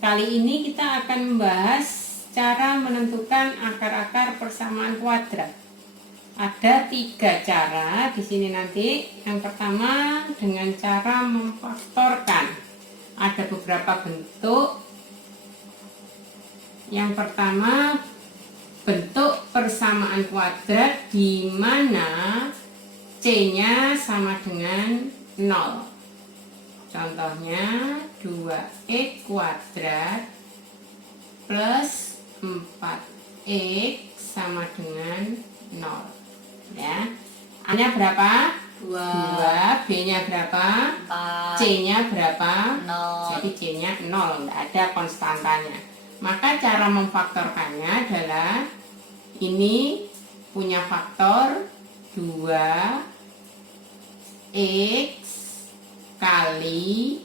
Kali ini kita akan membahas cara menentukan akar-akar persamaan kuadrat. Ada 3 cara di sini nanti. Yang pertama dengan cara memfaktorkan. Ada beberapa bentuk. Yang pertama bentuk persamaan kuadrat di mana C-nya sama dengan 0. Contohnya 2x kuadrat plus 4x sama dengan 0. Ya. A-nya berapa? 2. B-nya berapa? 4. C-nya berapa? 0. Jadi C-nya 0, tidak ada konstantanya. Maka cara memfaktorkannya adalah ini punya faktor 2x kali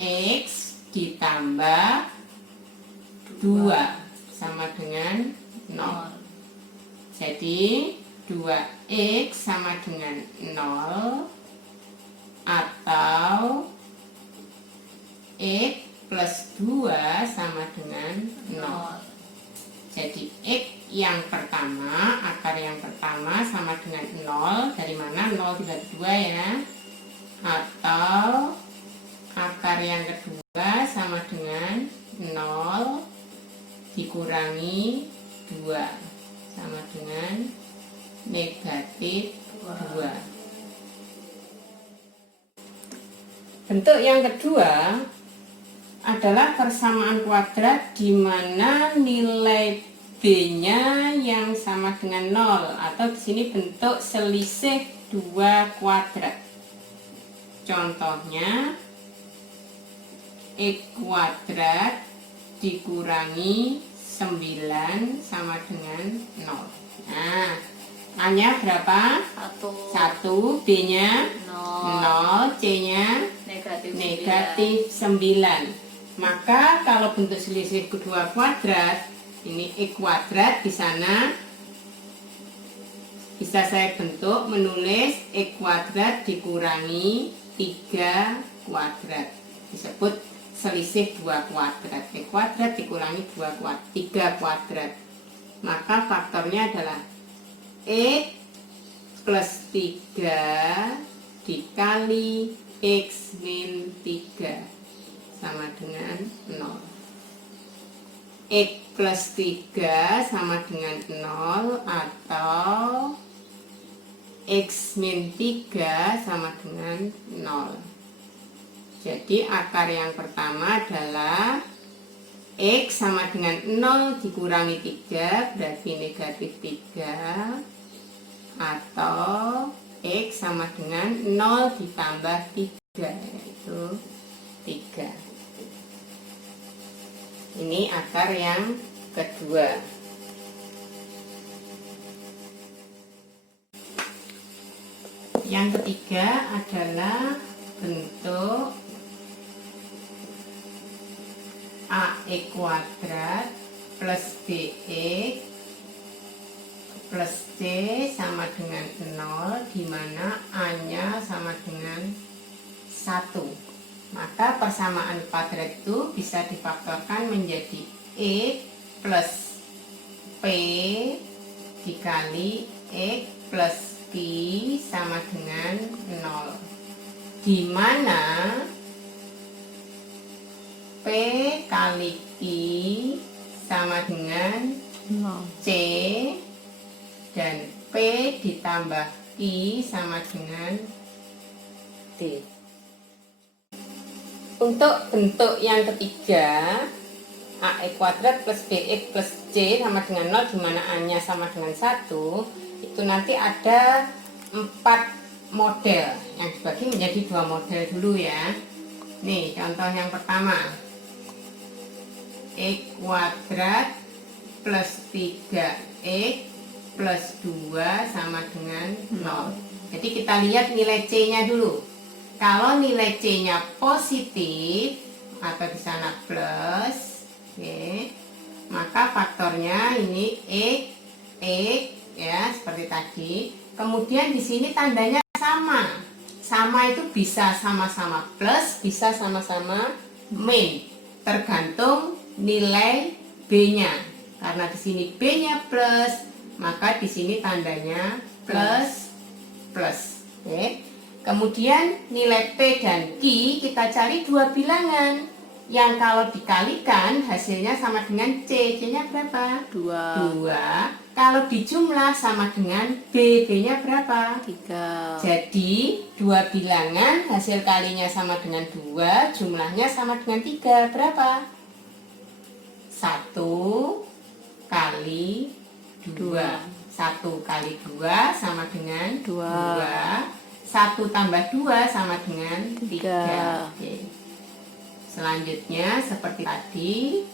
x ditambah 2 sama dengan 0. Jadi 2x sama dengan 0 atau x plus 2 sama dengan 0. Jadi x yang pertama, akar yang pertama sama dengan 0. Dari mana 0 dibagi 2 ya? Atau akar yang kedua sama dengan 0 dikurangi 2 sama dengan negatif 2. Bentuk yang kedua adalah persamaan kuadrat di mana nilai B-nya yang sama dengan 0, atau di sini bentuk selisih 2 kuadrat. Contohnya x kuadrat dikurangi 9 sama dengan 0. Nah, A-nya berapa? 1, B-nya 0, C-nya negatif 9. Maka kalau bentuk selisih kedua kuadrat, ini x kuadrat di sana bisa saya bentuk menulis x kuadrat dikurangi 3 kuadrat, disebut selisih 2 kuadrat. X kuadrat dikurangi 3 kuadrat, maka faktornya adalah x plus 3 dikali x min 3 sama dengan 0. X plus 3 sama dengan 0 atau x min 3 sama dengan 0. Jadi akar yang pertama adalah x sama dengan 0 dikurangi 3 berarti negatif 3, atau x sama dengan 0 ditambah 3 yaitu 3. Ini akar yang kedua. Yang ketiga adalah bentuk ax kuadrat plus bx plus c sama dengan 0, di mana a-nya sama dengan 1. Maka persamaan kuadrat itu bisa difaktorkan menjadi x plus p dikali x plus q sama dengan 0, di mana p kali q sama dengan c dan p ditambah q sama dengan d. Untuk bentuk yang ketiga, ax kuadrat plus bx plus c sama dengan 0, di mana a-nya sama dengan 1, itu nanti ada 4 model yang dibagi menjadi 2 model dulu ya. Nih contoh yang pertama, x kuadrat plus 3x plus 2 sama dengan 0. Jadi kita lihat nilai c-nya dulu. Kalau nilai c-nya positif atau di sana plus, oke, maka faktornya ini x ya seperti tadi. Kemudian di sini tandanya sama. Sama itu bisa sama-sama plus, bisa sama-sama min. tergantung nilai B-nya. Karena di sini B-nya plus, maka di sini tandanya plus plus. Oke. Kemudian nilai P dan Q kita cari dua bilangan yang kalau dikalikan hasilnya sama dengan C. C-nya berapa? 2. 2. Kalau dijumlah sama dengan B. B-nya berapa? 3. Jadi dua bilangan hasil kalinya sama dengan 2, jumlahnya sama dengan 3. Berapa? 1 kali 2. 1 kali 2 sama dengan 2. 1 tambah 2 sama dengan 3. Oke. Selanjutnya seperti tadi,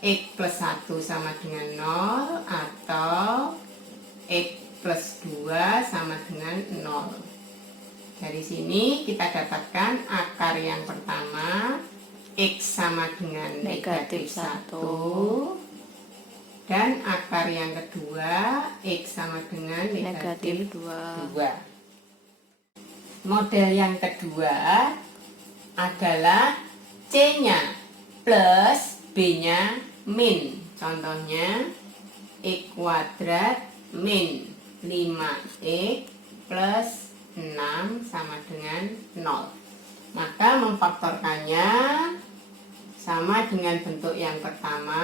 X plus 1 sama dengan 0 atau X plus 2 sama dengan 0. Dari sini kita dapatkan akar yang pertama, X sama dengan negatif 1. Dan akar yang kedua, X sama dengan negatif 2. Model yang kedua adalah C-nya plus B-nya min. Contohnya X kuadrat min 5X plus 6 sama dengan 0. Maka memfaktorkannya sama dengan bentuk yang pertama.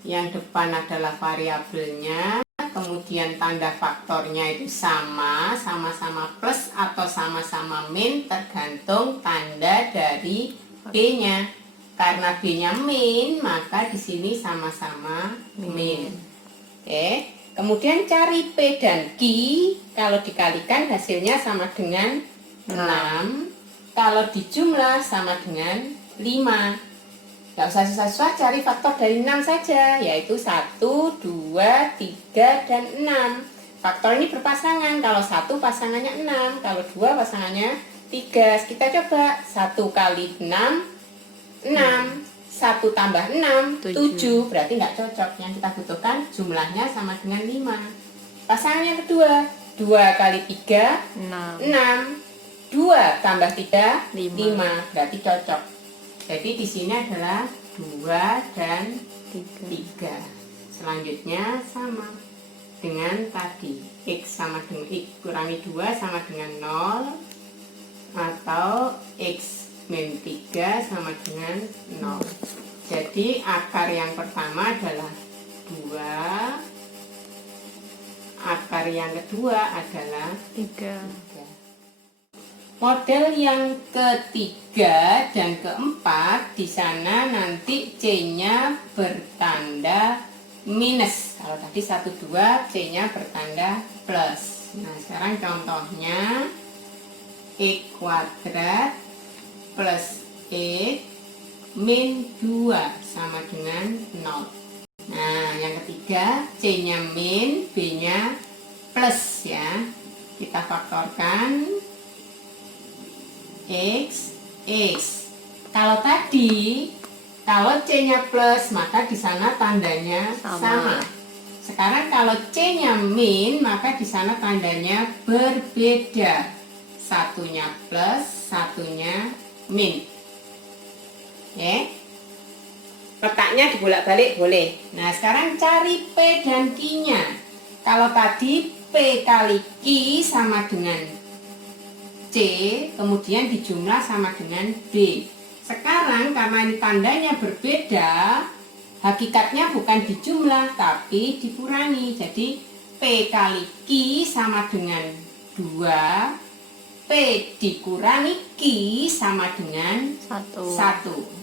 Yang depan adalah variabelnya, kemudian tanda faktornya itu sama-sama plus atau sama-sama min, tergantung tanda dari B-nya. Karena B-nya min, maka di sini sama-sama min. Oke. Kemudian cari P dan Q, kalau dikalikan hasilnya sama dengan 6, kalau dijumlah sama dengan 5. Gak usah susah-susah, cari faktor dari 6 saja, yaitu 1, 2, 3, dan 6. Faktor ini berpasangan, kalau 1 pasangannya 6, kalau 2 pasangannya 3. Kita coba, 1 kali 6, 6. 1 tambah 6, 7. Berarti nggak cocok, yang kita butuhkan jumlahnya sama dengan 5. Pasangan yang kedua, 2 kali 3, 6. 2 tambah 3, 5. Berarti cocok. Jadi di sini adalah 2 dan 3. Selanjutnya sama dengan tadi. X sama dengan X kurangi 2 sama dengan 0. Atau X min 3 sama dengan 0. Jadi akar yang pertama adalah 2. Akar yang kedua adalah 3. Model yang ketiga dan keempat, di sana nanti C-nya bertanda minus. Kalau tadi 1, 2, C-nya bertanda plus. Nah, sekarang contohnya X kuadrat plus X min 2 sama dengan 0. Nah, yang ketiga C-nya min, B-nya plus ya. Kita faktorkan X. Kalau tadi, kalau C-nya plus, maka di sana tandanya sama. Sekarang kalau C-nya min, maka di sana tandanya berbeda. Satunya plus, satunya min. Oke. Letaknya dibolak-balik boleh. Nah, sekarang cari P dan Q-nya. Kalau tadi P kali Q sama dengan C, kemudian dijumlah sama dengan B. Sekarang karena ini tandanya berbeda, hakikatnya bukan dijumlah tapi dikurangi. Jadi P kali Q sama dengan 2, P dikurangi Q sama dengan 1.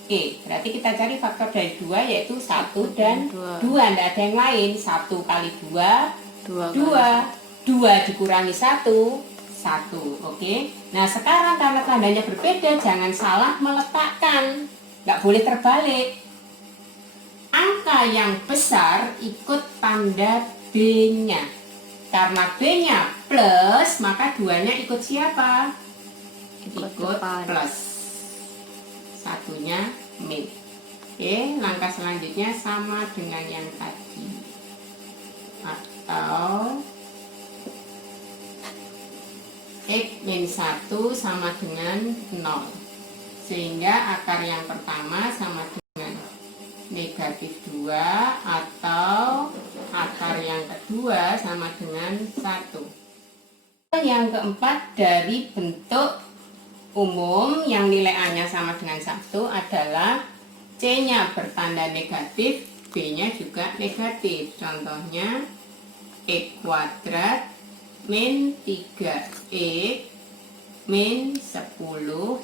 Oke, berarti kita cari faktor dari 2 yaitu 1 dan 2. Tidak ada yang lain. 1 kali 2, 2 dikurangi 1, 1. Oke. Nah, sekarang karena tandanya berbeda, jangan salah meletakkan. Nggak boleh terbalik. Angka yang besar ikut tanda B-nya. Karena B-nya plus, maka 2-nya ikut siapa? Ikut plus. Satunya min. Oke, langkah selanjutnya sama dengan yang tadi. Atau X min 1 sama dengan 0. sehingga akar yang pertama sama dengan negatif 2 atau akar yang kedua sama dengan 1. Yang keempat dari bentuk umum yang nilai A-nya sama dengan 1 adalah C-nya bertanda negatif, B-nya juga negatif. Contohnya X kuadrat min 3X min 10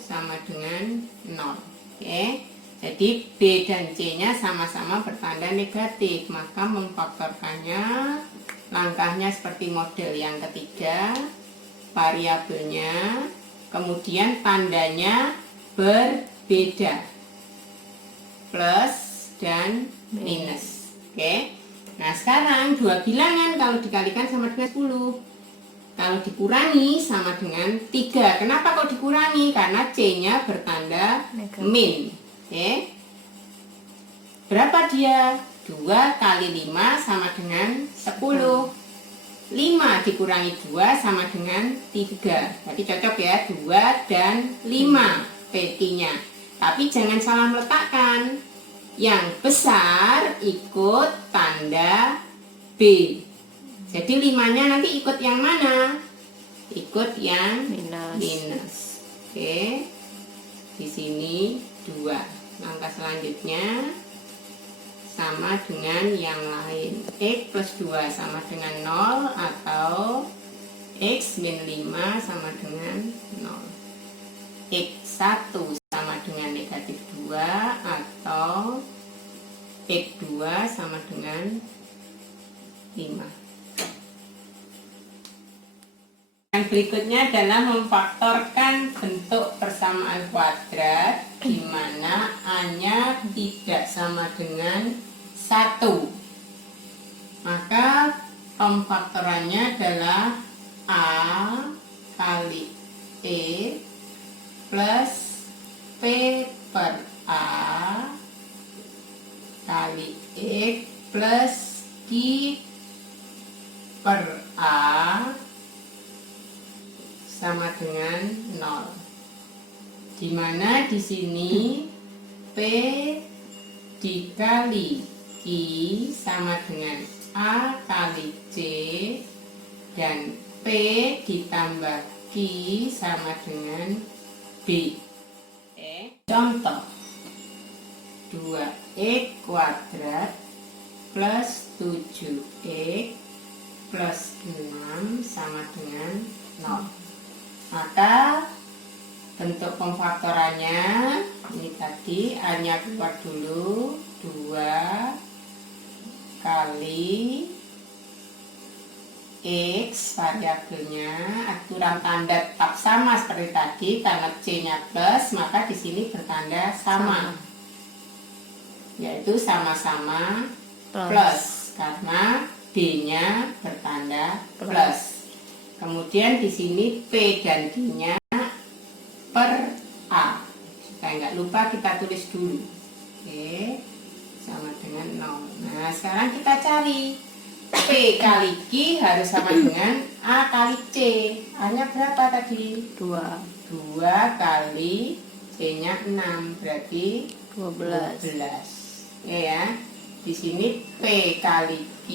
sama dengan 0. Oke. Jadi B dan C-nya sama-sama bertanda negatif, maka memfaktorkannya langkahnya seperti model yang ketiga, variabelnya, kemudian tandanya berbeda, plus dan minus. Oke. Nah, sekarang dua bilangan kalau dikalikan sama dengan 10. Kalau dikurangi sama dengan 3. Kenapa kok dikurangi? Karena C-nya bertanda min. Oke. Berapa dia? 2 kali 5 sama dengan 10. 5 dikurangi 2 sama dengan 3. Berarti cocok ya, 2 dan 5 PT-nya. Tapi jangan salah meletakkan. Yang besar ikut tanda B. Jadi 5-nya nanti ikut yang mana? Ikut yang minus. Oke. Di sini 2. Langkah selanjutnya sama dengan yang lain. X plus 2 sama dengan 0 atau X min 5 sama dengan 0. X1 sama dengan negatif 2 atau X2 sama dengan 5. Yang berikutnya adalah memfaktorkan bentuk persamaan kuadrat di mana A-nya tidak sama dengan 1. Maka pemfaktorannya adalah A kali E plus P per A kali X plus Q per A sama dengan 0. Dimana di sini P dikali I sama dengan A kali C dan P ditambah Q sama dengan B. Contoh 2X kuadrat plus 7X plus 6 sama dengan 0. Maka bentuk pemfaktorannya ini tadi A-nya keluar dulu, 2 kali X variabelnya, aturan tanda tetap sama seperti tadi karena C-nya plus, maka di sini bertanda sama. Yaitu sama-sama plus karena D-nya bertanda plus. Kemudian di sini P dan D-nya per A. Supaya nggak lupa kita tulis dulu. Oke, sama dengan 0. Nah, sekarang kita cari P kali Q harus sama dengan A kali C. A-nya berapa tadi? 2. 2 kali C-nya 6, berarti 12. Ya. Di sini P kali Q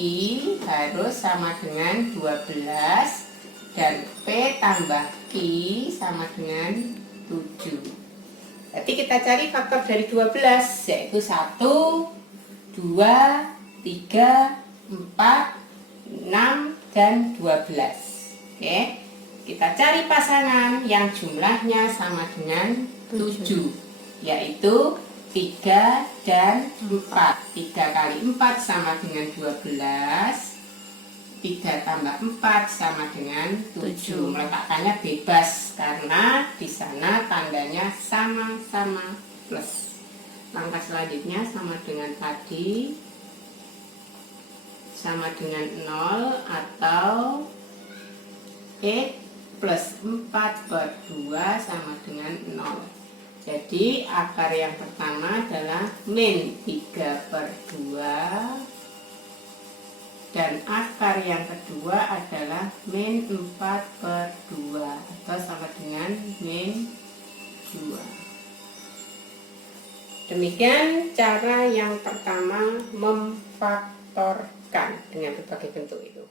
harus sama dengan 12. Dan P tambah Q sama dengan 7. Jadi kita cari faktor dari 12, yaitu 1, 2, 3, 4, 6, dan 12. Oke, kita cari pasangan yang jumlahnya sama dengan 7, yaitu 3 dan 4. 3 kali 4 sama dengan 12. 3 tambah 4 sama dengan 7. Meletakkannya bebas karena di sana tandanya sama-sama plus. Langkah selanjutnya sama dengan tadi, sama dengan 0 atau X plus 4 per 2 sama dengan 0. Jadi akar yang pertama adalah min 3 per 2 dan akar yang kedua adalah min 4 per 2 atau sama dengan min 2. Demikian cara yang pertama memfaktorkan dengan berbagai bentuk itu.